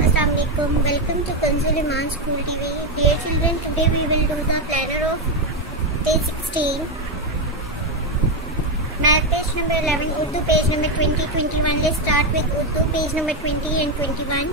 Assalamualaikum. Welcome to Kanzul Iman School TV. Dear children, today we will do the planner of day 16. Math page number 11, Urdu page number 20, 21. Let's start with Urdu page number 20 and 21.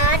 8,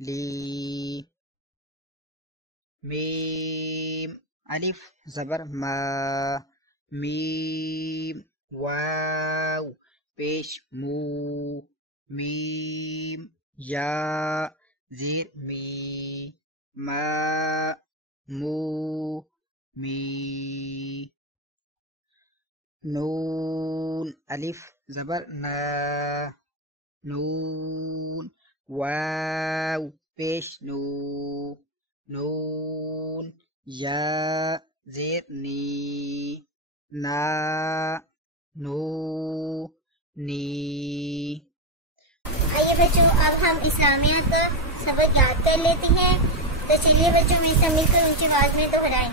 لی میم الف زبر ما میم واو پیش مو میم یا زیر می ما مو می نون الف زبر نا نون واو پیش نو نون یا زیر نی نا نو نی. آئیے بچوں اب ہم اسلامیات کا سبق یاد کر لیتے ہیں. تو چلیے بچوں میں سب مل کر اونچی آواز میں دہرائیں.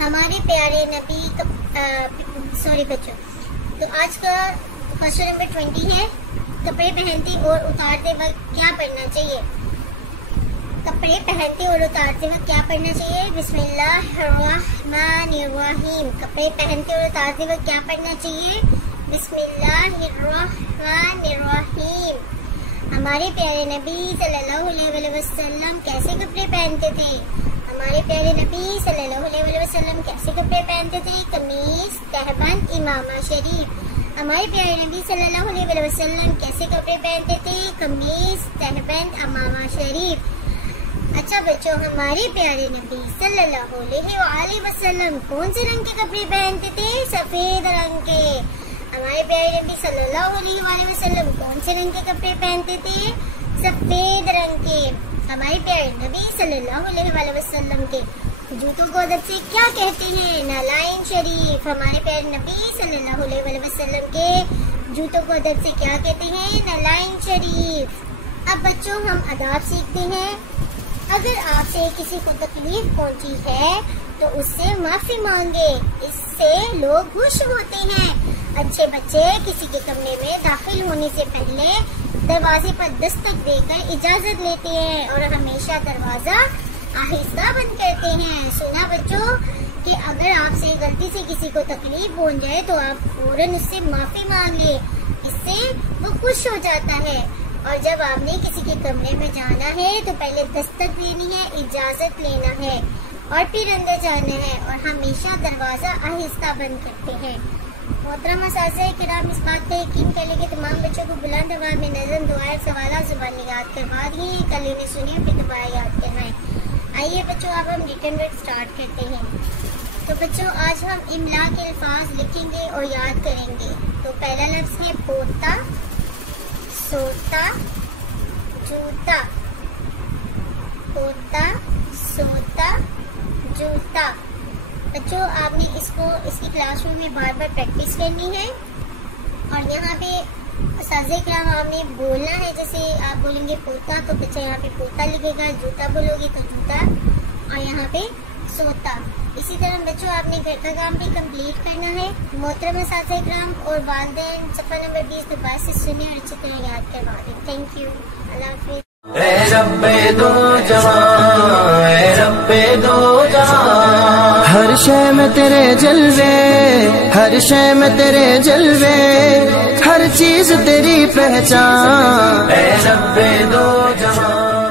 ہمارے پیارے نبی سوری بچوں. تو آج کا کوشچن نمبر 20 ہے کپڑے پہنتے اور اتارتے وقت کیا پڑھنا چاہیے. کپڑے پہنتے اور اتارتے وقت کیا پڑھنا چاہیے. بسم اللہ الرحمن الرحیم. کپڑے پہنتے اور اتارتے وقت کیا پڑھنا چاہیے. بسم اللہ الرحمن الرحیم. ہمارے پیارے نبی صلی اللہ علیہ وسلم کیسے کپڑے پہنتے تھے. ہمارے پیارے نبی صلی اللہ علیہ وسلم کیسے کپڑے پہنتے تھے. قمیص تہبند امامہ شریف. ہمارے پیارے نبی صلی اللہ علیہ وسلم کیسے کپڑے پہنتے تھے. قمیص تہبند امامہ شریف. اچھا بچوں ہمارے پیارے نبی صلی اللہ علیہ وسلم کون سے رنگ کے کپڑے پہنتے تھے. سفید رنگ کے. ہمارے پیارے نبی صلی اللہ علیہ وسلم کون سے رنگ کے کپڑے پہنتے تھے. سفید رنگ کے. ہمارے پیارے نبی صلی اللہ علیہ وسلم کے جوتوں کو ادب سے کیا کہتے ہیں. نالائن شریف. ہمارے پیارے نبی صلی اللہ علیہ وسلم کے جوتوں کو ادب سے کیا کہتے ہیں. نالائن شریف. اب بچوں ہم آداب سیکھتے ہیں. اگر آپ سے کسی کو تکلیف پہنچی ہے تو اس سے معافی مانگے. اس سے لوگ خوش ہوتے ہیں. اچھے بچے کسی کے کمرے میں داخل ہونے سے پہلے دروازے پر دستک دے کر اجازت لیتے ہیں اور ہمیشہ دروازہ آہستہ بند کرتے ہیں. سنا بچوں کہ اگر آپ سے غلطی سے کسی کو تکلیف پہنچ جائے تو آپ فوراً اس سے معافی مانگ لیں. اس سے وہ خوش ہو جاتا ہے. اور جب آپ نے کسی کے کمرے میں جانا ہے تو پہلے دستک دینی ہے, اجازت لینا ہے اور پھر اندر جانا ہے اور ہمیشہ دروازہ آہستہ بند کرتے ہیں. محترم اساتذہ کرام اس بات کا یقین کر لیں کہ تمام بچوں کو بلند آواز میں نظم دعائیں سوالات زبانی یاد کروا دیے. کل انہیں سنیے پھر دوبارہ یاد کروائیں. آئیے بچوں اب ہم ریٹن ورڈ اسٹارٹ کرتے ہیں. تو بچوں آج ہم املا کے الفاظ لکھیں گے اور یاد کریں گے. تو پہلا لفظ ہے پوتا, سوتا, جوتا. پوتا, سوتا, جوتا. بچوں آپ نے اس کی کلاس روم میں بار بار پریکٹس کرنی ہے. اور یہاں پہ اساتذہ کرام آپ نے بولنا ہے. جیسے آپ بولیں گے پوتا تو بچہ یہاں پہ پوتا لکھے گا. جوتا بولو گے تو جوتا اور یہاں پہ سوتا. اسی طرح بچوں آپ نے گھر کا کام بھی کمپلیٹ کرنا ہے. محترم اساتذہ کرام اور والدین صفحہ نمبر 20 دوبارہ سے سنیں اور اچھی طرح یاد کروا دیں. Thank you. اللہ حافظ. اے رب دو جہاں, اے رب دو جہاں. ہر شے میں تیرے جلوے, ہر شے میں تیرے جلوے, ہر چیز تیری پہچان. اے رب دو جہاں.